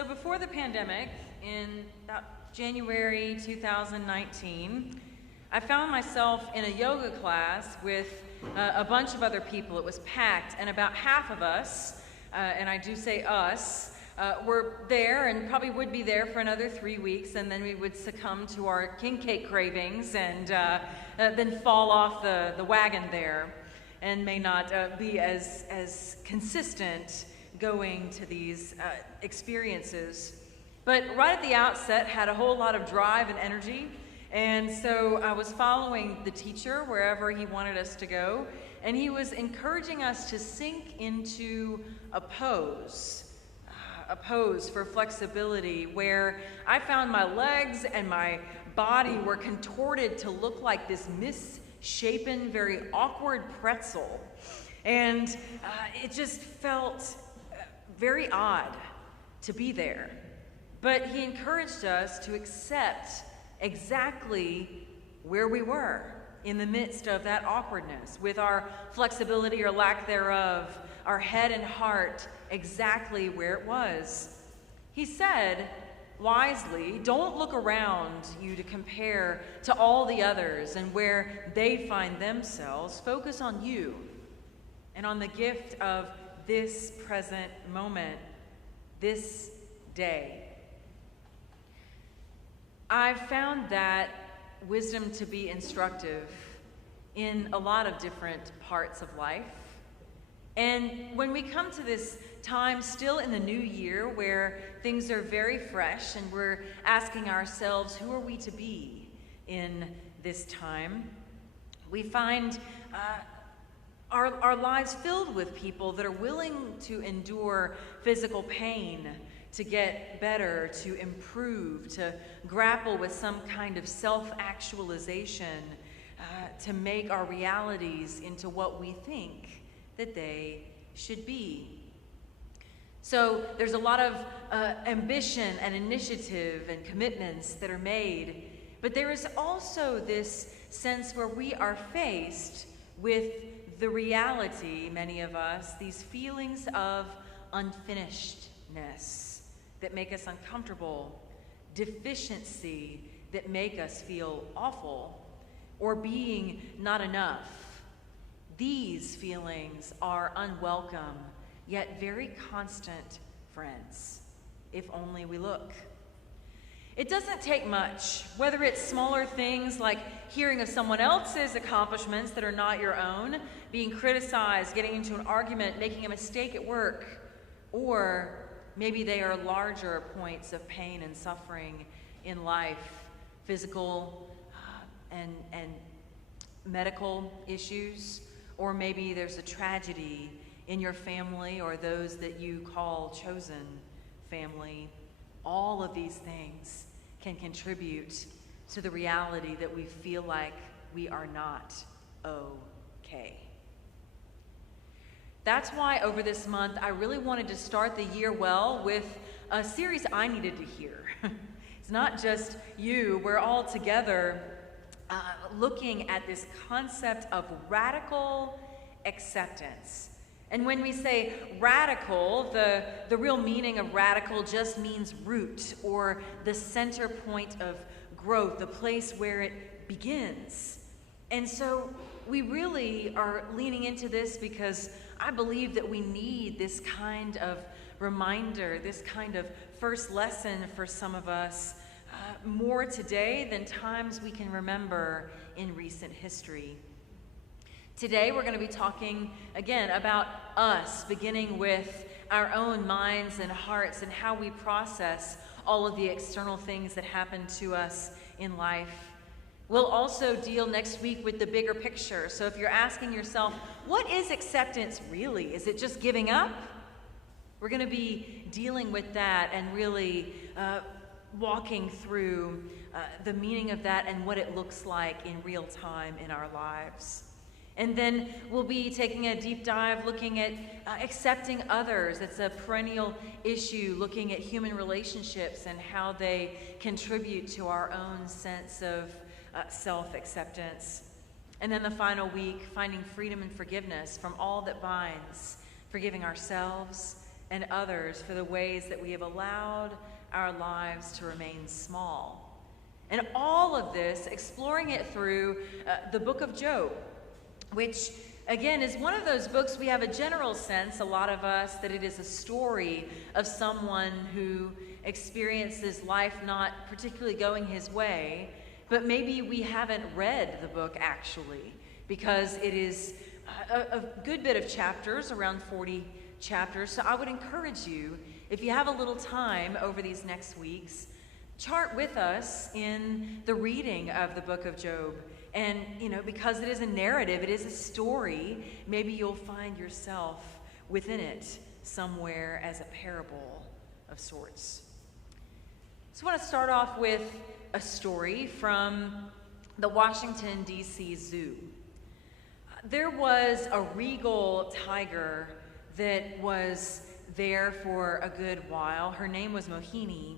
So before the pandemic, in about January 2019, I found myself in a yoga class with a bunch of other people. It was packed, and about half of us, and I do say us, were there and probably would be there for another 3 weeks, and then we would succumb to our king cake cravings and then fall off the wagon there and may not be as consistent going to these experiences. But right at the outset, had a whole lot of drive and energy, and so I was following the teacher wherever he wanted us to go, and he was encouraging us to sink into a pose for flexibility, where I found my legs and my body were contorted to look like this misshapen, very awkward pretzel. And it just felt very odd to be there. But he encouraged us to accept exactly where we were in the midst of that awkwardness, with our flexibility or lack thereof, our head and heart exactly where it was. He said, wisely, don't look around you to compare to all the others and where they find themselves. Focus on you and on the gift of this present moment, this day. I've found that wisdom to be instructive in a lot of different parts of life. And when we come to this time still in the new year where things are very fresh and we're asking ourselves, who are we to be in this time? We find our lives filled with people that are willing to endure physical pain, to get better, to improve, to grapple with some kind of self-actualization, to make our realities into what we think that they should be. So there's a lot of ambition and initiative and commitments that are made, but there is also this sense where we are faced with the reality, many of us, these feelings of unfinishedness that make us uncomfortable, deficiency that make us feel awful, or being not enough. These feelings are unwelcome, yet very constant friends, if only we look. It doesn't take much, whether it's smaller things like hearing of someone else's accomplishments that are not your own, being criticized, getting into an argument, making a mistake at work, or maybe they are larger points of pain and suffering in life, physical and medical issues, or maybe there's a tragedy in your family or those that you call chosen family. All of these things can contribute to the reality that we feel like we are not okay. That's why over this month, I really wanted to start the year well with a series I needed to hear. It's not just you, we're all together looking at this concept of radical acceptance. And when we say radical, the real meaning of radical just means root, or the center point of growth, the place where it begins. And so we really are leaning into this because I believe that we need this kind of reminder, this kind of first lesson for some of us, more today than times we can remember in recent history. Today we're going to be talking again about us, beginning with our own minds and hearts and how we process all of the external things that happen to us in life. We'll also deal next week with the bigger picture. So if you're asking yourself, what is acceptance really? Is it just giving up? We're going to be dealing with that and really walking through the meaning of that and what it looks like in real time in our lives. And then we'll be taking a deep dive looking at accepting others. It's a perennial issue, looking at human relationships and how they contribute to our own sense of self-acceptance. And then the final week, finding freedom and forgiveness from all that binds, forgiving ourselves and others for the ways that we have allowed our lives to remain small. And all of this, exploring it through the book of Job, which, again, is one of those books we have a general sense, a lot of us, that it is a story of someone who experiences life not particularly going his way, but maybe we haven't read the book actually, because it is a good bit of chapters, around 40 chapters. So I would encourage you, if you have a little time over these next weeks, chart with us in the reading of the book of Job. And, because it is a narrative, it is a story, maybe you'll find yourself within it somewhere as a parable of sorts. So I want to start off with a story from the Washington, D.C. Zoo. There was a regal tiger that was there for a good while. Her name was Mohini,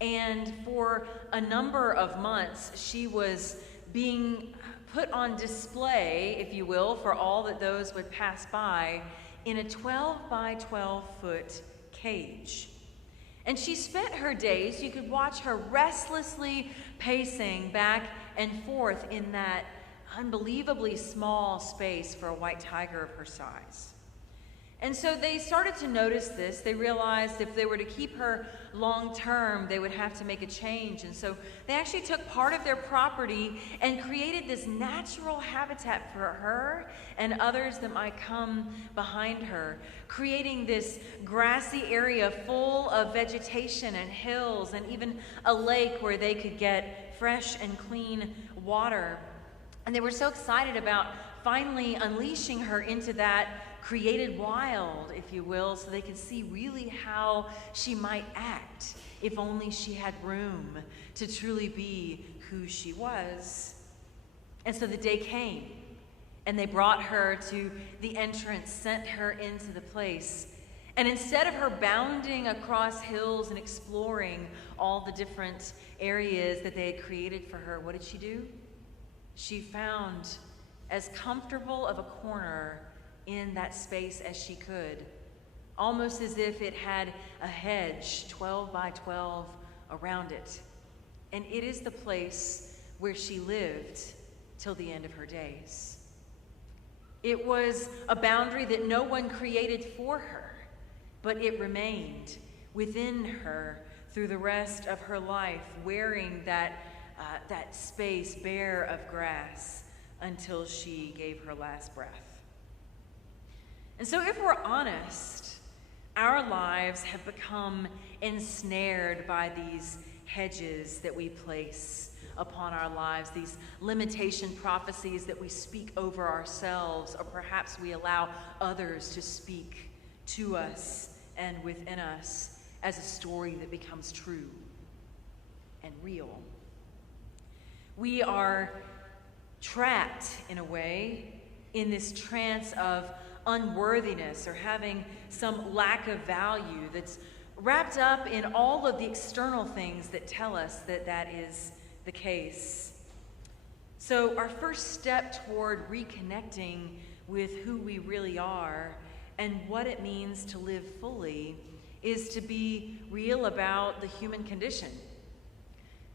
and for a number of months she was being put on display, if you will, for all that those would pass by in a 12 by 12 foot cage. And she spent her days, you could watch her restlessly pacing back and forth in that unbelievably small space for a white tiger of her size. And so they started to notice this. They realized if they were to keep her long term, they would have to make a change. And so they actually took part of their property and created this natural habitat for her and others that might come behind her, creating this grassy area full of vegetation and hills and even a lake where they could get fresh and clean water. And they were so excited about finally unleashing her into that created wild, if you will, so they could see really how she might act if only she had room to truly be who she was. And so the day came, and they brought her to the entrance, sent her into the place. And instead of her bounding across hills and exploring all the different areas that they had created for her, what did she do? She found as comfortable of a corner in that space as she could, almost as if it had a hedge 12 by 12 around it. And it is the place where she lived till the end of her days. It was a boundary that no one created for her, but it remained within her through the rest of her life, wearing that space bare of grass until she gave her last breath. And so if we're honest, our lives have become ensnared by these hedges that we place upon our lives, these limitation prophecies that we speak over ourselves, or perhaps we allow others to speak to us and within us as a story that becomes true and real. We are trapped, in a way, in this trance of unworthiness or having some lack of value that's wrapped up in all of the external things that tell us that that is the case. So our first step toward reconnecting with who we really are and what it means to live fully is to be real about the human condition.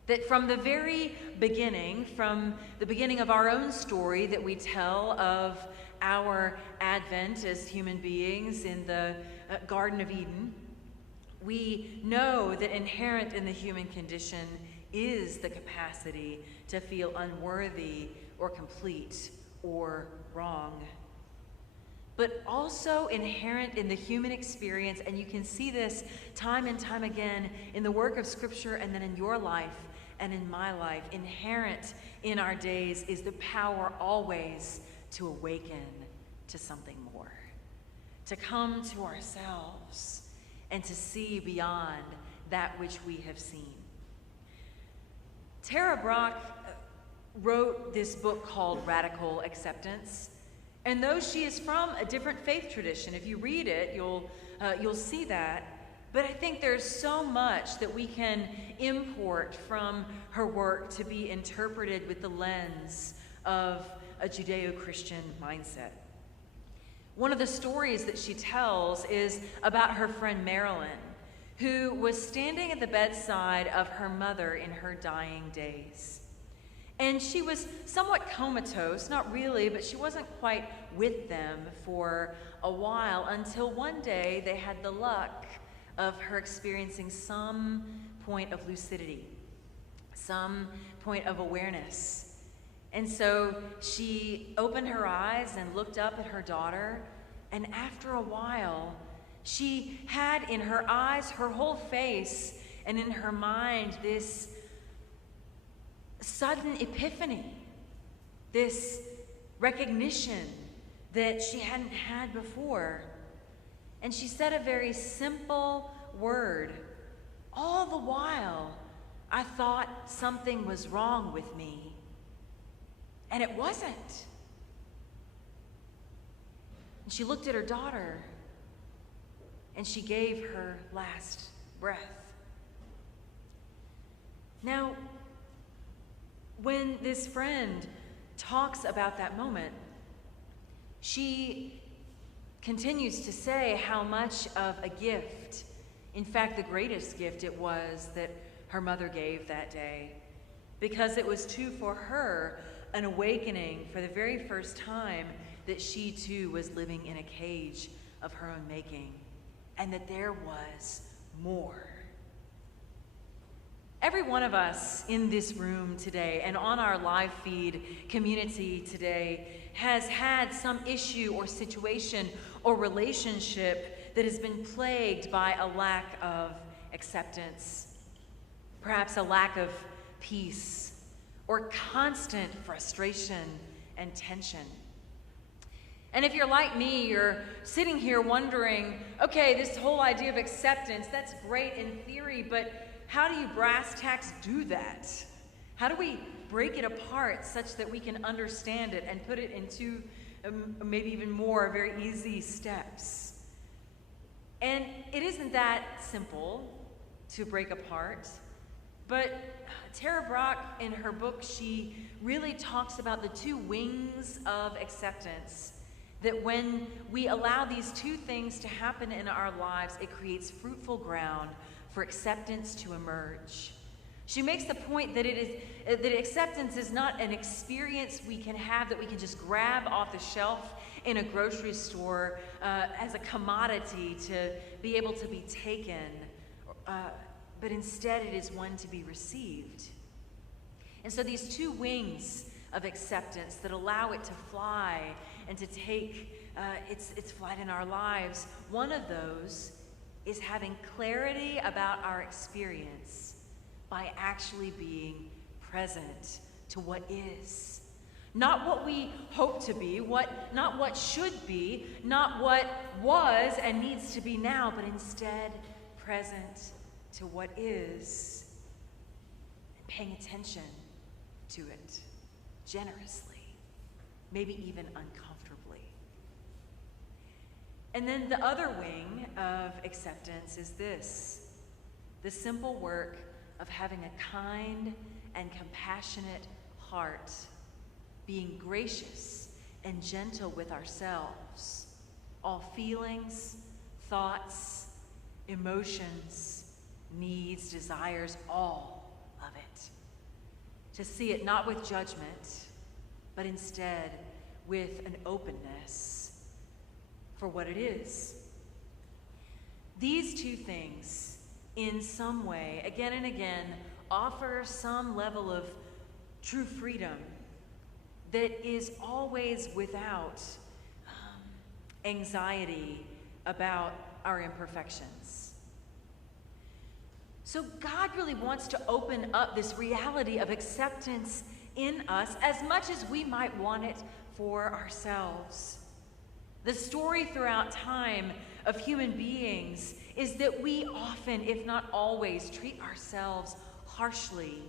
That from the very beginning, from the beginning of our own story that we tell of our advent as human beings in the Garden of Eden, we know that inherent in the human condition is the capacity to feel unworthy or complete or wrong. But also inherent in the human experience, and you can see this time and time again in the work of Scripture and then in your life and in my life, inherent in our days is the power always to awaken to something more, to come to ourselves and to see beyond that which we have seen. Tara Brach wrote this book called Radical Acceptance, and though she is from a different faith tradition, if you read it, you'll see that. But I think there's so much that we can import from her work to be interpreted with the lens of a Judeo-Christian mindset. One of the stories that she tells is about her friend Marilyn, who was standing at the bedside of her mother in her dying days. And she was somewhat comatose, not really, but she wasn't quite with them for a while until one day they had the luck of her experiencing some point of lucidity, some point of awareness. And so she opened her eyes and looked up at her daughter, and after a while, she had in her eyes, her whole face, and in her mind, this sudden epiphany, this recognition that she hadn't had before. And she said a very simple word. All the while, I thought something was wrong with me. And it wasn't. And she looked at her daughter, and she gave her last breath. Now, when this friend talks about that moment, she continues to say how much of a gift, in fact, the greatest gift it was that her mother gave that day, because it was too, for her, an awakening for the very first time that she too was living in a cage of her own making, and that there was more. Every one of us in this room today and on our live feed community today has had some issue or situation or relationship that has been plagued by a lack of acceptance, perhaps a lack of peace, or constant frustration and tension. And if you're like me, you're sitting here wondering, okay, this whole idea of acceptance, that's great in theory, but how do you brass tacks do that? How do we break it apart such that we can understand it and put it into maybe even more very easy steps? And it isn't that simple to break apart, but Tara Brach, in her book, she really talks about the two wings of acceptance, that when we allow these two things to happen in our lives, it creates fruitful ground for acceptance to emerge. She makes the point that that acceptance is not an experience we can have that we can just grab off the shelf in a grocery store as a commodity to be able to be taken, but instead it is one to be received. And so these two wings of acceptance that allow it to fly and to take its flight in our lives, one of those is having clarity about our experience by actually being present to what is. Not what we hope to be, not what should be, not what was and needs to be now, but instead present to what is, and paying attention to it generously, maybe even uncomfortably. And then the other wing of acceptance is this: the simple work of having a kind and compassionate heart, being gracious and gentle with ourselves, all feelings, thoughts, emotions, needs, desires, all of it. To see it not with judgment, but instead with an openness for what it is. These two things, in some way, again and again, offer some level of true freedom that is always without anxiety about our imperfections. So God really wants to open up this reality of acceptance in us as much as we might want it for ourselves. The story throughout time of human beings is that we often, if not always, treat ourselves harshly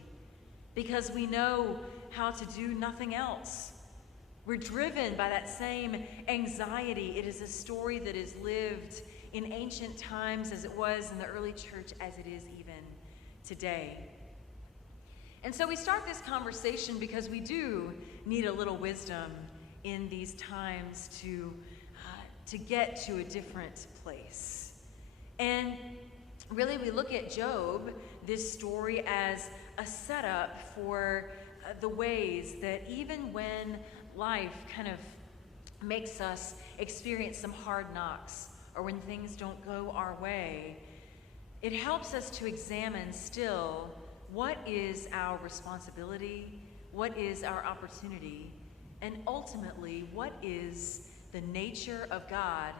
because we know how to do nothing else. We're driven by that same anxiety. It is a story that is lived in ancient times as it was in the early church, as it is even today. And so we start this conversation because we do need a little wisdom in these times to to get to a different place. And really, we look at Job, this story, as a setup for the ways that even when life kind of makes us experience some hard knocks, or when things don't go our way, it helps us to examine still what is our responsibility, what is our opportunity, and ultimately, what is the nature of God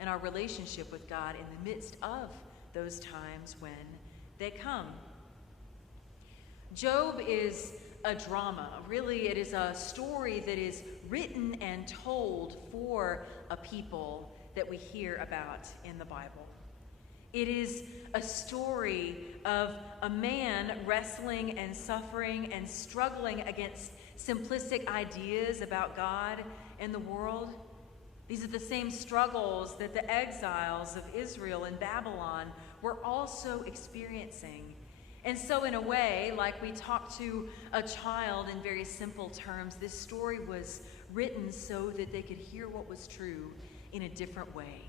and our relationship with God in the midst of those times when they come. Job is a drama. Really, it is a story that is written and told for a people that we hear about in the Bible. It is a story of a man wrestling and suffering and struggling against simplistic ideas about God and the world. These are the same struggles that the exiles of Israel in Babylon were also experiencing. And so in a way, like we talk to a child in very simple terms, this story was written so that they could hear what was true in a different way.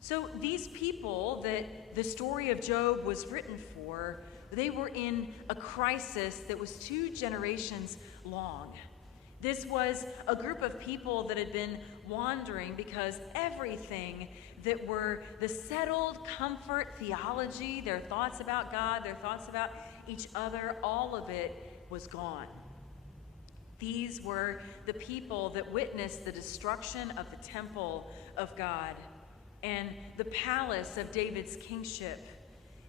So these people that the story of Job was written for, they were in a crisis that was 2 generations long. This was a group of people that had been wandering because everything that were the settled comfort theology, their thoughts about God, their thoughts about each other, all of it was gone. These were the people that witnessed the destruction of the temple of God and the palace of David's kingship.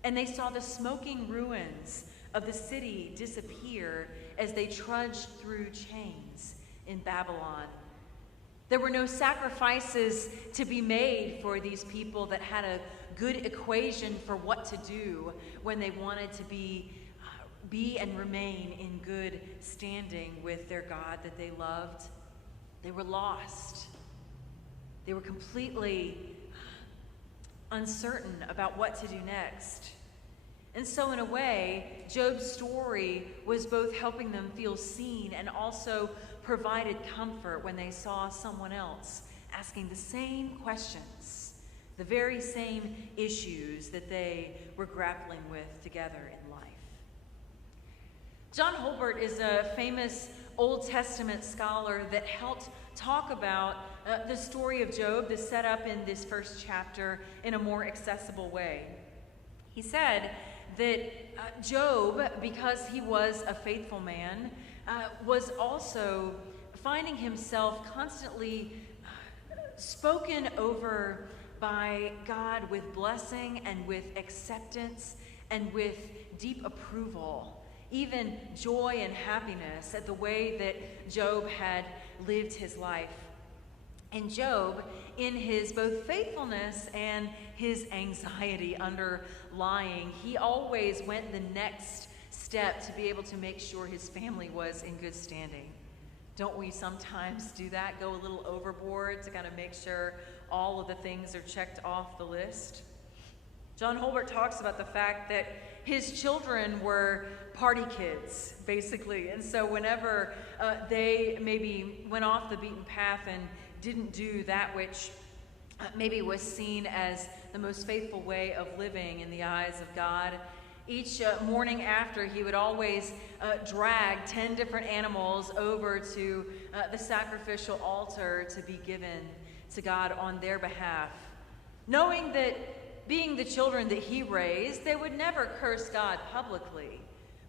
And they saw the smoking ruins of the city disappear as they trudged through chains in Babylon. There were no sacrifices to be made for these people that had a good equation for what to do when they wanted to be and remain in good standing with their God that they loved. They were lost. They were completely uncertain about what to do next. And so in a way, Job's story was both helping them feel seen and also provided comfort when they saw someone else asking the same questions, the very same issues that they were grappling with together in life. John Holbert is a famous Old Testament scholar that helped talk about the story of Job, the setup in this first chapter, in a more accessible way. He said that Job, because he was a faithful man, was also finding himself constantly spoken over by God with blessing and with acceptance and with deep approval, even joy and happiness at the way that Job had lived his life. And Job, in his both faithfulness and his anxiety underlying, he always went the next step to be able to make sure his family was in good standing. Don't we sometimes do that, go a little overboard to kind of make sure all of the things are checked off the list? John Holbert talks about the fact that his children were party kids, basically. And so whenever they maybe went off the beaten path and didn't do that which maybe was seen as the most faithful way of living in the eyes of God, each morning after, he would always drag 10 different animals over to the sacrificial altar to be given to God on their behalf, knowing that being the children that he raised, they would never curse God publicly,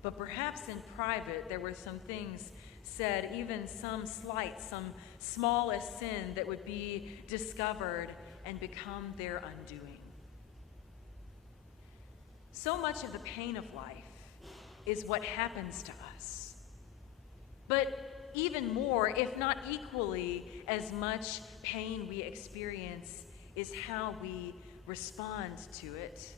but perhaps in private there were some things said, even some slight, some smallest sin that would be discovered and become their undoing. So much of the pain of life is what happens to us. But even more, if not equally as much pain we experience, is how we respond to it.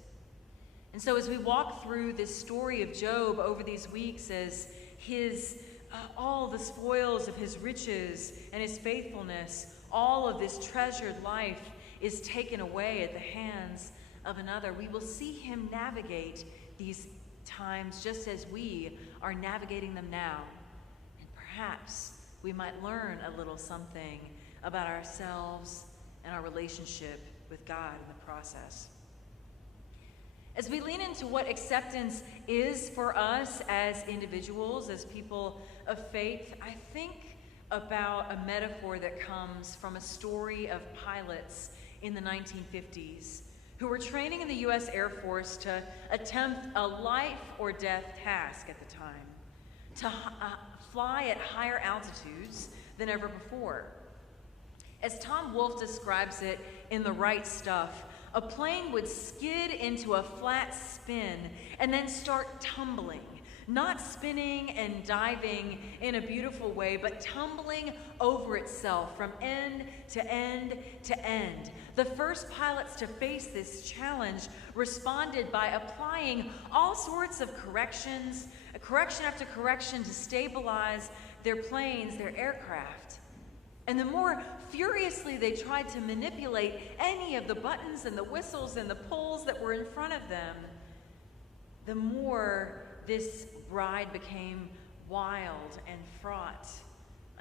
And so as we walk through this story of Job over these weeks, as his all the spoils of his riches and his faithfulness, all of this treasured life is taken away at the hands of another, we will see him navigate these times just as we are navigating them now. And perhaps we might learn a little something about ourselves and our relationship with God in the process. As we lean into what acceptance is for us as individuals, as people of faith, I think about a metaphor that comes from a story of pilots in the 1950s who were training in the U.S. Air Force to attempt a life or death task at the time, to fly at higher altitudes than ever before. As Tom Wolfe describes it in The Right Stuff, a plane would skid into a flat spin and then start tumbling, not spinning and diving in a beautiful way, but tumbling over itself from end to end to end. The first pilots to face this challenge responded by applying all sorts of corrections, correction after correction, to stabilize their planes, their aircraft. And the more furiously they tried to manipulate any of the buttons and the whistles and the pulls that were in front of them, the more this ride became wild and fraught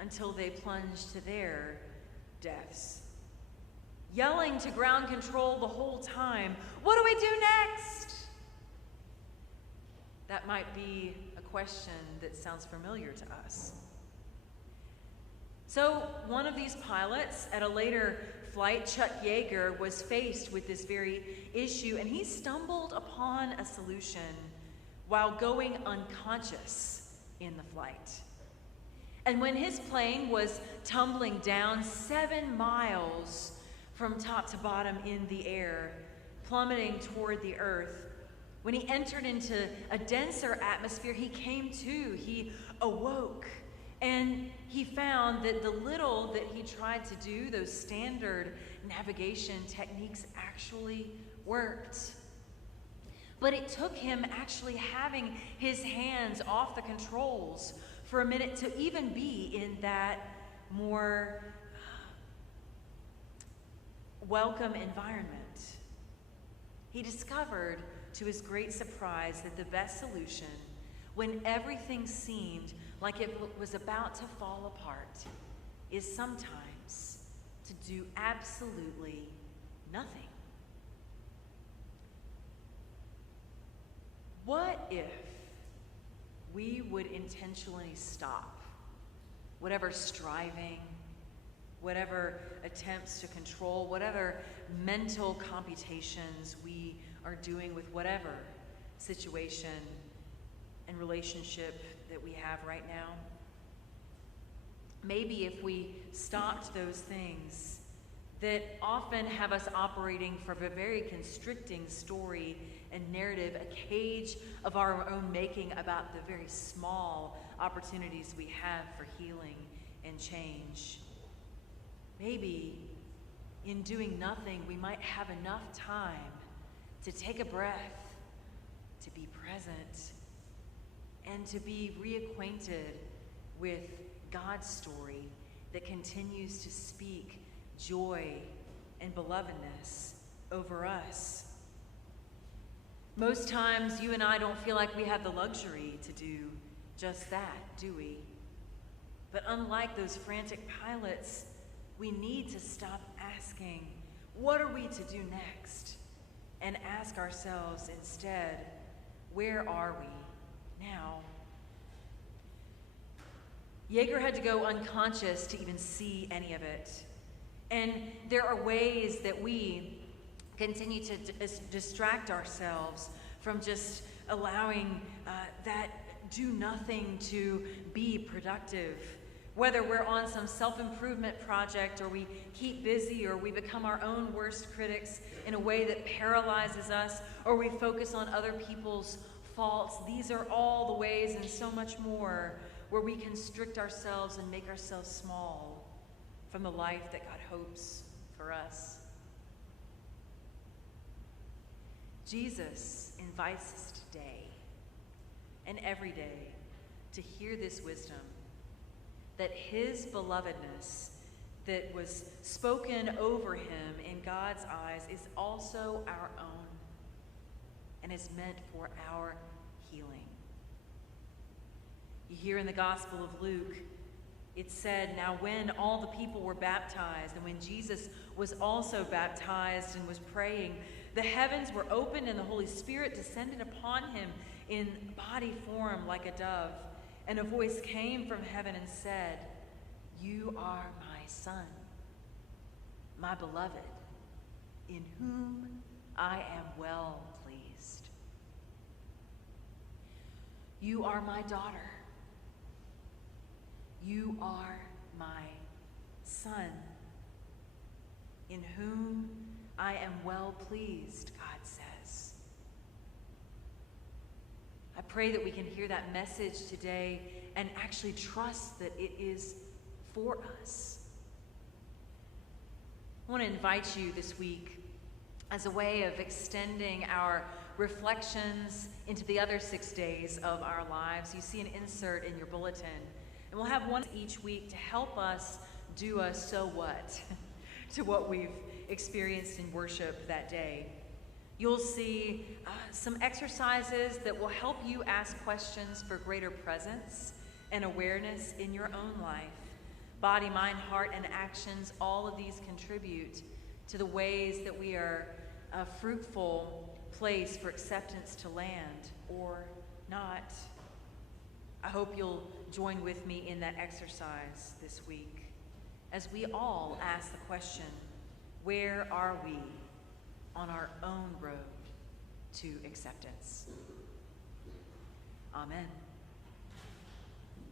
until they plunged to their deaths. Yelling to ground control the whole time, "What do we do next?" That might be a question that sounds familiar to us. So one of these pilots at a later flight, Chuck Yeager, was faced with this very issue, and he stumbled upon a solution while going unconscious in the flight. And when his plane was tumbling down 7 miles from top to bottom in the air, plummeting toward the earth, when he entered into a denser atmosphere, he came to, he awoke. And he found that the little that he tried to do, those standard navigation techniques, actually worked. But it took him actually having his hands off the controls for a minute to even be in that more welcome environment. He discovered, to his great surprise, that the best solution, when everything seemed like it was about to fall apart, is sometimes to do absolutely nothing. What if we would intentionally stop whatever striving, whatever attempts to control, whatever mental computations we are doing with whatever situation and relationship that we have right now? Maybe if we stopped those things that often have us operating from a very constricting story and narrative, a cage of our own making about the very small opportunities we have for healing and change. Maybe in doing nothing, we might have enough time to take a breath, to be present, and to be reacquainted with God's story that continues to speak joy and belovedness over us. Most times, you and I don't feel like we have the luxury to do just that, do we? But unlike those frantic pilots, we need to stop asking, what are we to do next? And ask ourselves instead, where are we now? Yeager had to go unconscious to even see any of it. And there are ways that we continue to distract ourselves from just allowing that do nothing to be productive. Whether we're on some self-improvement project, or we keep busy, or we become our own worst critics in a way that paralyzes us, or we focus on other people's faults. These are all the ways, and so much more, where we constrict ourselves and make ourselves small from the life that God hopes for us. Jesus invites us today and every day to hear this wisdom, that his belovedness that was spoken over him in God's eyes is also our own and is meant for our healing. You hear in the Gospel of Luke It said, "Now when all the people were baptized, and when Jesus was also baptized and was praying, the heavens were opened and the Holy Spirit descended upon him in body form like a dove. And a voice came from heaven and said, 'You are my Son, my beloved, in whom I am well pleased. You are my daughter. You are my Son, in whom I am well pleased,' God says." I pray that we can hear that message today and actually trust that it is for us. I want to invite you this week, as a way of extending our reflections into the other 6 days of our lives. You see an insert in your bulletin, and we'll have one each week to help us do a "so what" to what we've experienced in worship that day. You'll see some exercises that will help you ask questions for greater presence and awareness in your own life. Body, mind, heart, and actions, all of these contribute to the ways that we are a fruitful place for acceptance to land or not. I hope you'll join with me in that exercise this week as we all ask the question, where are we on our own road to acceptance? Amen.